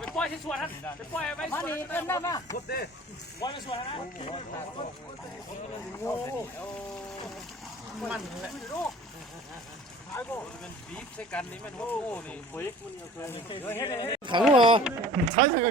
ไปปล่อยที่สวนท่านไปปล่อยไปสวนนี่เต็มหน้ามาปล่อยไปสวนนะถังเหรอใช้ใช้กั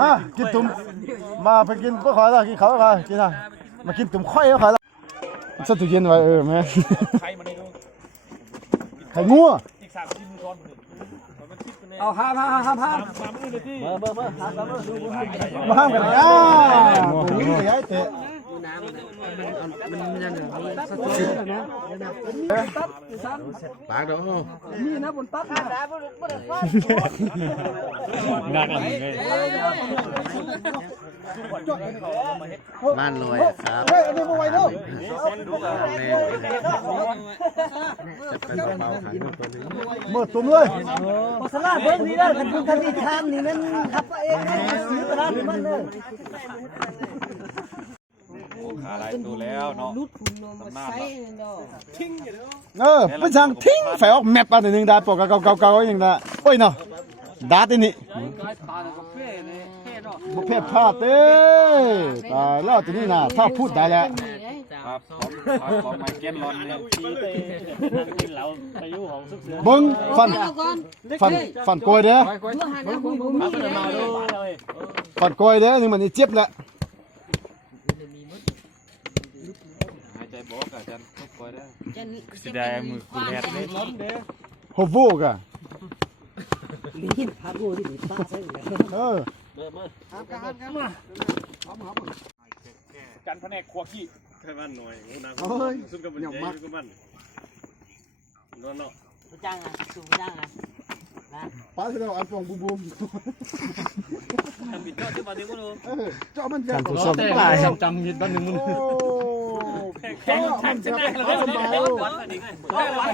ฮะกินตุ่มมาไปกินพวกขอละกินเขาละกินละมากินตุ่มไข่แล้วขอละสตุเย็นไว้เออแม่ใครมาในดูไข่งูอะอีกสามชิ้นมือซ้อนเลยมันคิดกันแน่เอาห้ามห้ามห้ามห้ามมามือเลยๆห้ามกันอ่าตรงนี้ายเตะ ปากเด้อมีนะบนตัดนะนักหลังเลยบ้านลอยครับเฮ้ยอันนี้มาไว้เนาะแม่จะเป็นเบาขันตัวนี้เมื่อตุ่มเลยสลาเบิ้งนี่นะคุณทันทีทำนี่นั่นทับเองซื้อตลาดมันเลย ขาลายตัวแล้วเนาะรุดคุณมาใส่เนาะเออเป็นช่างทิ้งไฟออกแมปอันหนึ่งดาปกเก่าเก่าเก่าอย่างนั้นโอ้ยเนาะดาตินี่บุเพศพลาดเต้ตายแล้วทีนี้นะถ้าพูดได้แล้วครับของของไมเคิลลอนเนี่ยกินเหล้าอายุของสุกเสือเบิ้งฟันเอาก่อนฟันฟันกล้วยเด้อเมื่อหันนะคุณผมมีเลยฟันกล้วยเด้อนี่มันนี่เจ็บแหละ หายใจบ อกอาจารย์ทุกคนได้จะสิได้มือคุณแฮดเลยโฮโวกะลิ้นพักโง่ที่ติดตาใส่เลยเออกันแผนกครัวขี้เฮ้ยจ้างอะสูงจ้างอะป้าที่เราอันฟองบูมบูมทำบิดยอดที่มาถึงก็รู้เออเจ้ามันแย่ท่านผู้ชมตายจำยิดบ้านหนึ่งมึง เลยสบายวัดอันนี้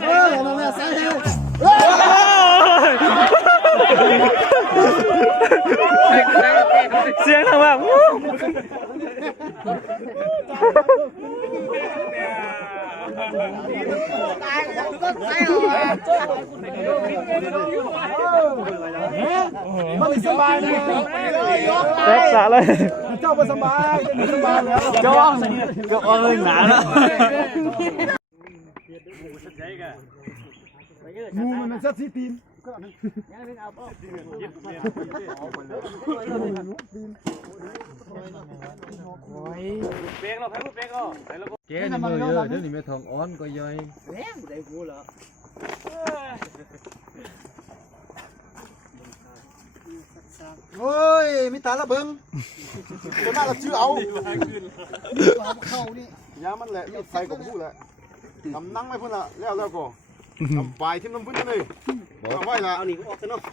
เออนั่นแหละใส่เฮ้ยเสียงทางว่า มันสบายเลยแตกสะเลย เจ้ามันสบายมันสบายแล้วจ้องก็อ้อนหนาแล้วงูมันน่ะสัตว์สีตีนเบรกเรา แกนี่มือเยอะเดี๋ยวนี้แม่ทองอ้อนก็ย่อยโอ้ยมีตาละเบิงตัวหน้าละชื่อเอาเข้านี่ยามันแหละมีไฟกับผู้แหละทำนั่งไม่พุ่นละแล้วแล้วก็ ทำปลายที่มันพุ่นเลยเอาไว้ละ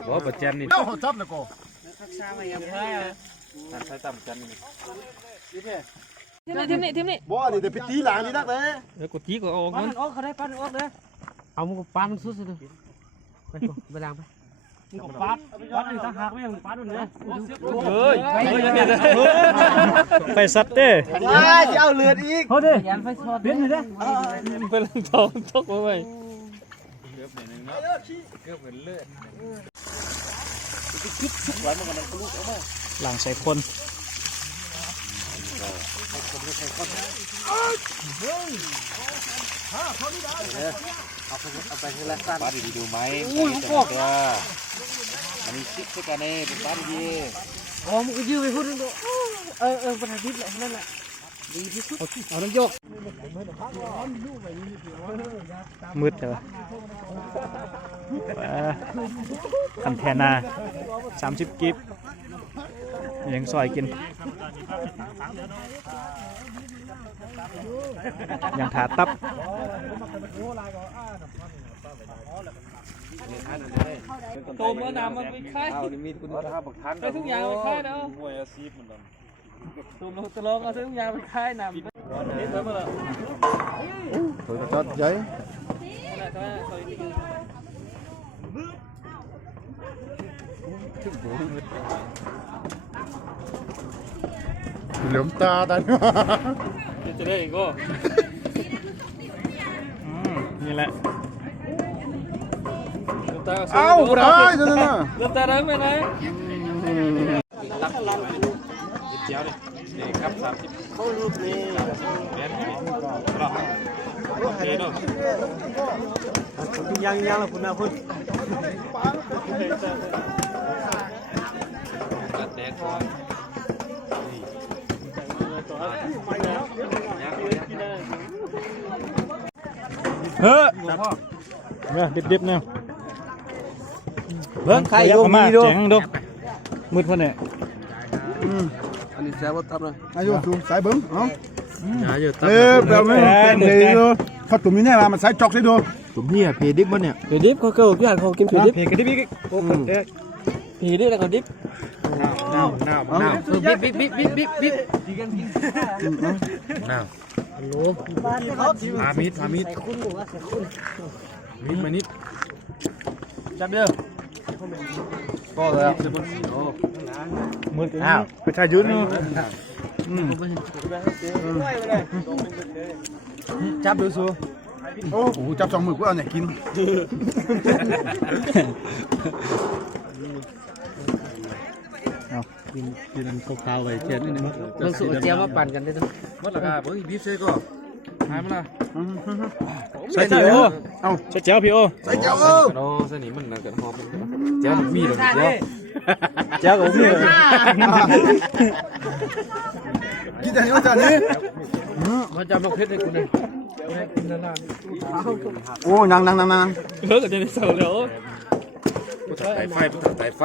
บ่ประแจนนี่เล่าเขาจับแล้วก็ท่านใช้ต่ำจันนี่ทีนี้ทีนี้บ่นี่เดี๋ยวไปตีหลังนี่นักเลยเออกูตีก็ออกปั้มันนออกเขาได้ปั้นออกเลยเอามึงปั้นสุดเลยไปไปล้างไปปัดปัดอีกต่างหากไม่ยังปัดเลยเฮ้ยไปสัตว์เต้ว้าจะเอาเลือดอีกเขาดิยันไฟสอดเด่นเลยเด้อไปลังทองท กไว้หลังใส่คนป้าดีดูไหมอุ้ยพวกอันนี้ซิกซิกันเน่เป็นป้าดีอ๋อมึงก็ยืมไปพูดนึงดูเออเออประธานทิพย์แหละนั่นแหละดีที่สุดเอาน้ำยก มืดเหรอคันแทนาสามสิบกิฟยังซอยกิน ยังถาตับโตเมื่อน้ำมันไปค่ายเอานี่มีคุณถ้าบักทันไปทุกอย่างไปค่าย แล้วมวยอาชีพมันดตูมเราตะลองเอาทุกอย่างไปค่ายน้ำนี่เติมมาแล้วตัวจอดใหญ่อะไรก็คอยดีเหลือมตาตาจะได้ก็นี่แหละเอ้าบ่ได้ตัวนั้นน่ะเริ่มตาเริ่มไปไหนเจียวดินี่ครับสามสิบเขารูปนี่แม่นโอเคเนาะยังยังและคุณนะคุณกัดแดงก่อนเฮ้ยเนี่ยดิบๆเนี่ยเบิ่งใครโยมมามีดูเนี่ย จ๋งดูมืดพอเนี่ยอายุสูงสายเบิ่งเอ้าอย่าเยอะเอ้ยแบบนี้เป็นเลยดูถ้าตุ่มนี้เนี่ยมามันใส่จอกใส่ดูตุ่มเหี้ยเพดิบมันเนี่ยผีดิบเขาเกิดพี่อ่านเขากินผีดิบเพกระดิบอีกโอ้โหเอ๊ะผีดิบแล้วก็ดิบน้าวน้าวน้าวบิ๊บบิ๊บบิ๊บบิ๊บบิ๊บบิ๊บน้าวเขาพามิดพามิดใส่คุณบอกว่าใส่คุณมิดมานิดจับเด้อก็แล้ วมืดอ้าวไปถ่ายยืนเนาะจับดูสูโอ้โหจับสองมือกูเอาเนี่ยกินลงสู่เจียวมาปั่นกันได้ด้วยหมดราคาเฮ้ยบีฟเซ่ก็หายมาละ ใส่เจ้าเอ้าใส่เจ้าพี่โอใส่เจ้าเออโอ้เส้นนี้มันน่าจะหอมเจ้ามีเลยเจ้าเจ้ากับพี่กินแต่นี้ว่าจะนี้มันจำนกเพชรให้กูนะโอ้นังนังนังนังเลิกกันจะได้เสาแล้วไต่ไฟไต่ไฟ